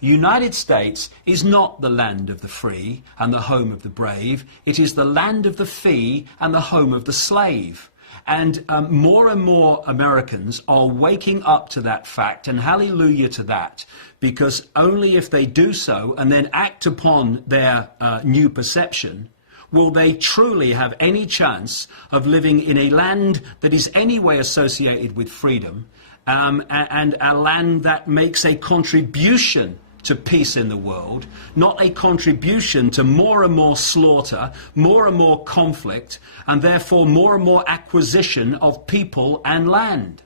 United States is not the land of the free and the home of the brave. It is the land of the fee and the home of the slave. And more Americans are waking up to that fact, and hallelujah to that, because only if they do so and then act upon their new perception will they truly have any chance of living in a land that is anyway associated with freedom, and a land that makes a contribution to peace in the world, not a contribution to more and more slaughter, more and more conflict, and therefore more and more acquisition of people and land.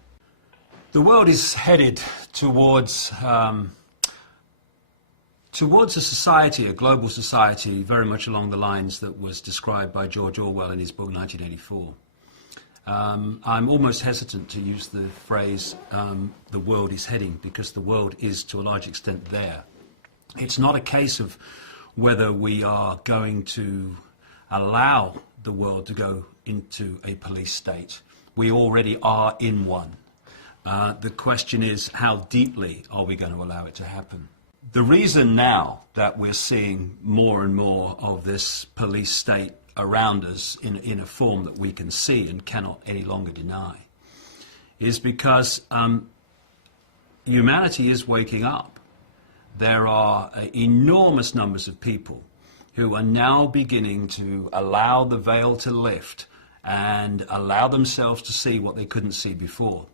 The world is headed towards a society, a global society, very much along the lines that was described by George Orwell in his book 1984. I'm almost hesitant to use the phrase, the world is heading, because the world is to a large extent there. It's not a case of whether we are going to allow the world to go into a police state. We already are in one. The question is, how deeply are we going to allow it to happen? The reason now that we're seeing more and more of this police state around us in a form that we can see and cannot any longer deny is because humanity is waking up. There are enormous numbers of people who are now beginning to allow the veil to lift and allow themselves to see what they couldn't see before.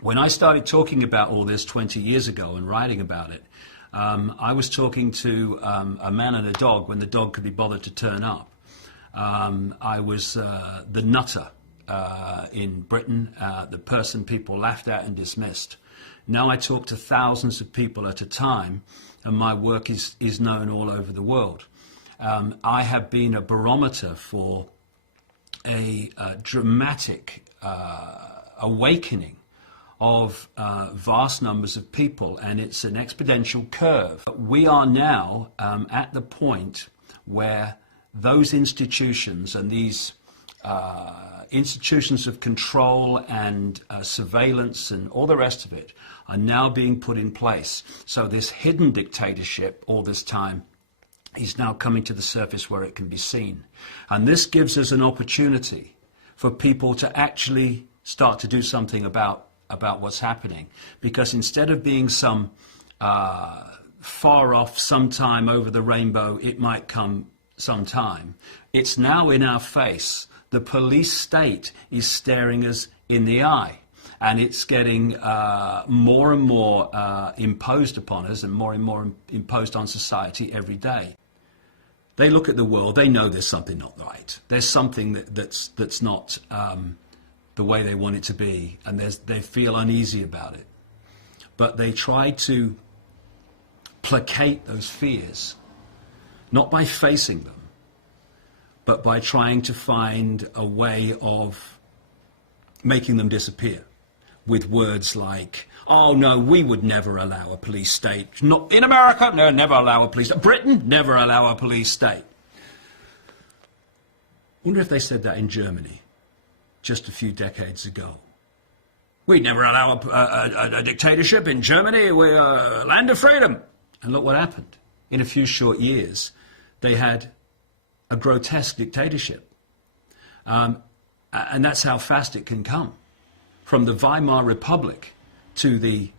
When I started talking about all this 20 years ago and writing about it, I was talking to a man and a dog when the dog could be bothered to turn up. I was the nutter in Britain, the person people laughed at and dismissed. Now I talk to thousands of people at a time, and my work is known all over the world. I have been a barometer for a dramatic awakening of vast numbers of people, and it's an exponential curve. We are now at the point where those institutions and these institutions of control and surveillance and all the rest of it are now being put in place. So this hidden dictatorship all this time is now coming to the surface where it can be seen. And this gives us an opportunity for people to actually start to do something about what's happening. Because instead of being some far off sometime over the rainbow, it might come sometime, it's now in our face. The police state is staring us in the eye, and it's getting more and more imposed upon us and more imposed on society every day. They look at the world, they know there's something not right. There's something that's not the way they want it to be, and they feel uneasy about it. But they try to placate those fears, not by facing them, but by trying to find a way of making them disappear with words like, oh no, we would never allow a police state. Not in America, no, never allow a police state. Britain, never allow a police state. I wonder if they said that in Germany just a few decades ago. We'd never allow a dictatorship in Germany. We're a land of freedom. And look what happened. In a few short years, they had a grotesque dictatorship. And that's how fast it can come. From the Weimar Republic to the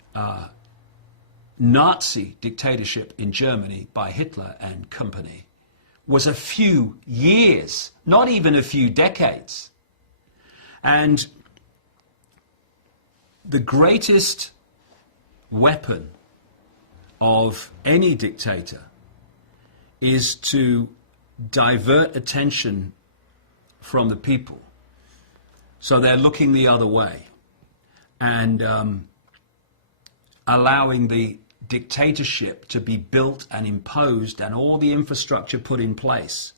Nazi dictatorship in Germany by Hitler and company was a few years, not even a few decades. And the greatest weapon of any dictator is to divert attention from the people. So they're looking the other way and allowing the dictatorship to be built and imposed and all the infrastructure put in place.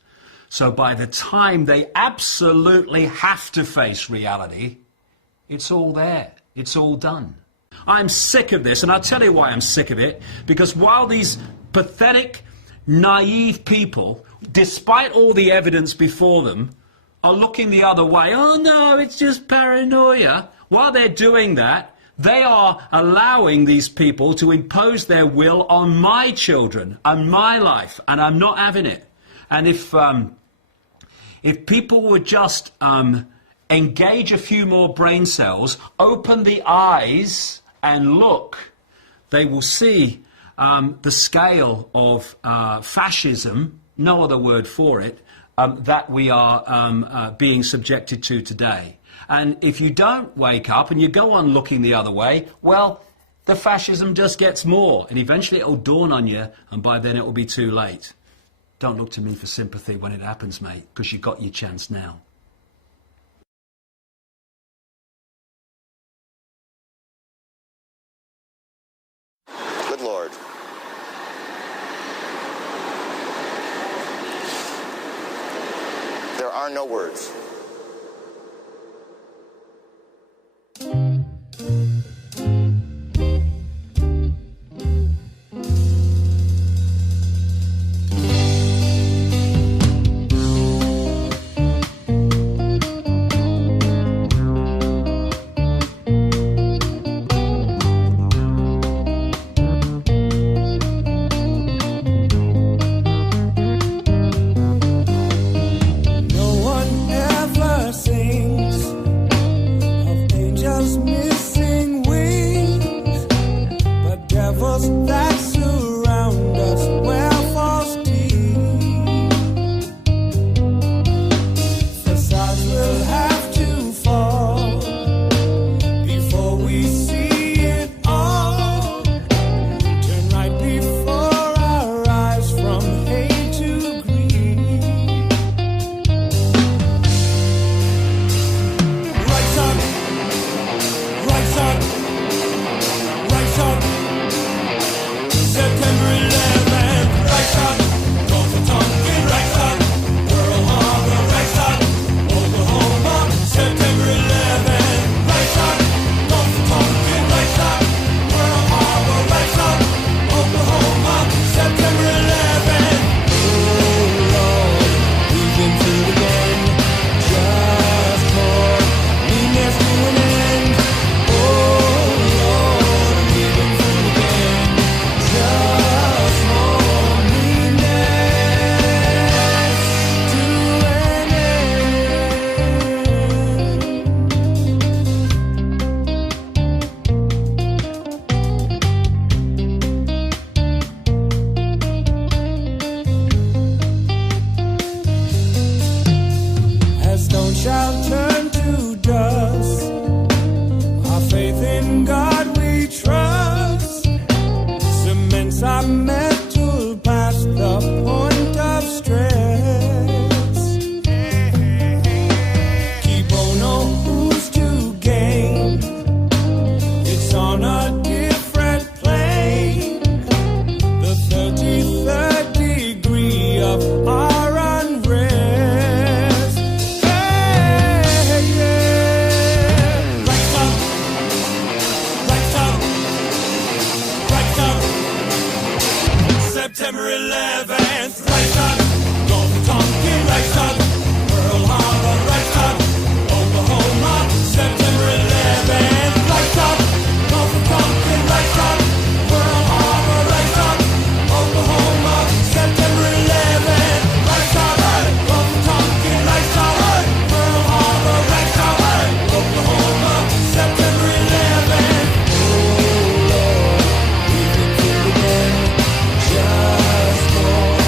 So by the time they absolutely have to face reality, it's all there. It's all done. I'm sick of this, and I'll tell you why I'm sick of it. Because while these pathetic, naive people, despite all the evidence before them, are looking the other way, oh no, it's just paranoia. While they're doing that, They are allowing these people to impose their will on my children and my life, and I'm not having it. And if people would just engage a few more brain cells, open the eyes and look, they will see the scale of fascism, no other word for it, that we are being subjected to today. And if you don't wake up and you go on looking the other way, well, the fascism just gets more. And eventually it will dawn on you, and by then it will be too late. Don't look to me for sympathy when it happens, mate, because you've got your chance now. Good Lord. There are no words. Just more.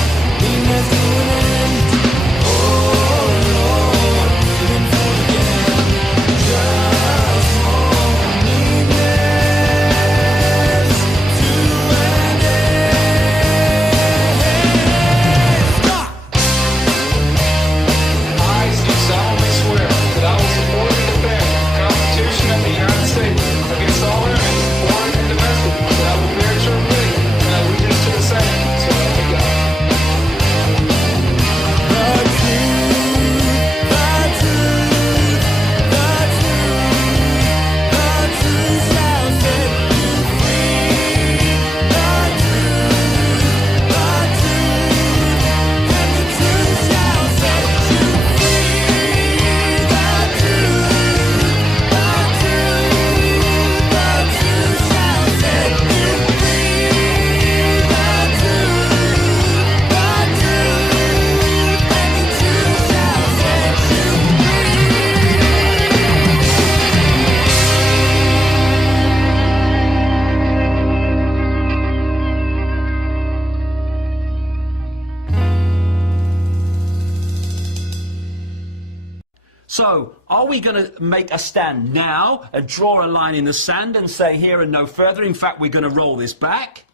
So, are we going to make a stand now and draw a line in the sand and say here and no further? In fact, we're going to roll this back?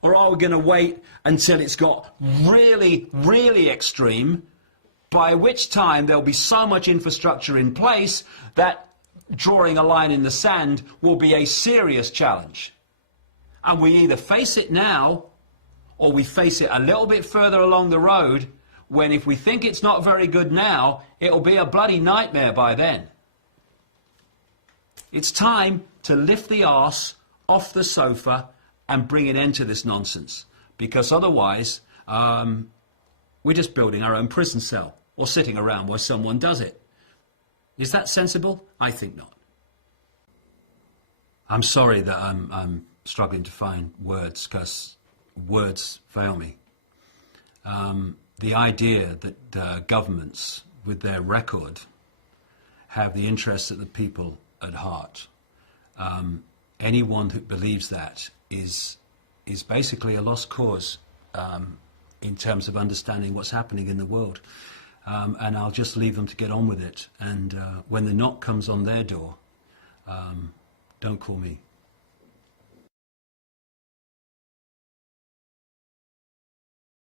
Or are we going to wait until it's got really, really extreme, by which time there'll be so much infrastructure in place that drawing a line in the sand will be a serious challenge? And we either face it now, or we face it a little bit further along the road, when if we think it's not very good now, it'll be a bloody nightmare by then. It's time to lift the arse off the sofa and bring an end to this nonsense, because otherwise we're just building our own prison cell or sitting around while someone does it. Is that sensible? I think not. I'm sorry that I'm struggling to find words, because words fail me. The idea that governments, with their record, have the interests of the people at heart. Anyone who believes that is basically a lost cause in terms of understanding what's happening in the world. And I'll just leave them to get on with it. And when the knock comes on their door, don't call me.